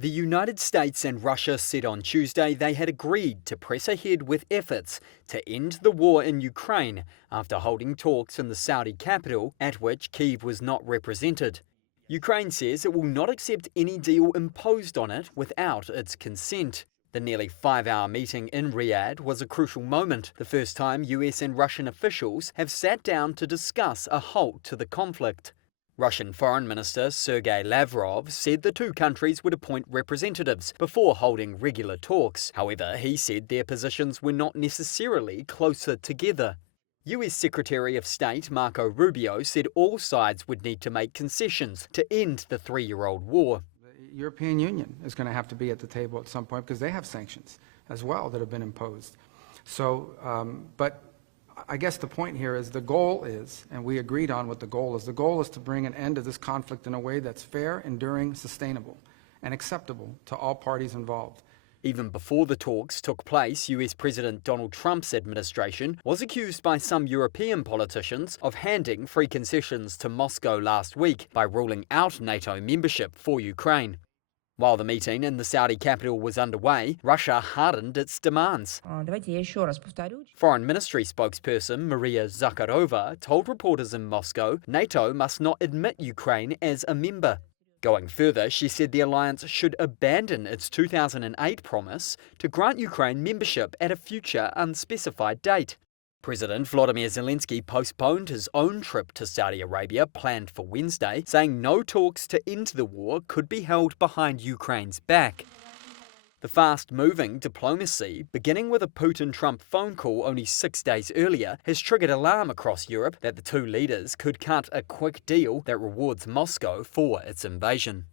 The United States and Russia said on Tuesday they had agreed to press ahead with efforts to end the war in Ukraine after holding talks in the Saudi capital, at which Kyiv was not represented. Ukraine says it will not accept any deal imposed on it without its consent. The nearly 5-hour meeting in Riyadh was a crucial moment, the first time US and Russian officials have sat down to discuss a halt to the conflict. Russian Foreign Minister Sergei Lavrov said the two countries would appoint representatives before holding regular talks. However, he said their positions were not necessarily closer together. US Secretary of State Marco Rubio said all sides would need to make concessions to end the 3-year-old war. The European Union is going to have to be at the table at some point because they have sanctions as well that have been imposed. But I guess the point here is the goal is, and we agreed on what the goal is to bring an end to this conflict in a way that's fair, enduring, sustainable, and acceptable to all parties involved. Even before the talks took place, US President Donald Trump's administration was accused by some European politicians of handing free concessions to Moscow last week by ruling out NATO membership for Ukraine. While the meeting in the Saudi capital was underway, Russia hardened its demands. Foreign Ministry spokesperson Maria Zakharova told reporters in Moscow NATO must not admit Ukraine as a member. Going further, she said the alliance should abandon its 2008 promise to grant Ukraine membership at a future unspecified date. President Volodymyr Zelensky postponed his own trip to Saudi Arabia planned for Wednesday, saying no talks to end the war could be held behind Ukraine's back. The fast-moving diplomacy, beginning with a Putin-Trump phone call only 6 days earlier, has triggered alarm across Europe that the two leaders could cut a quick deal that rewards Moscow for its invasion.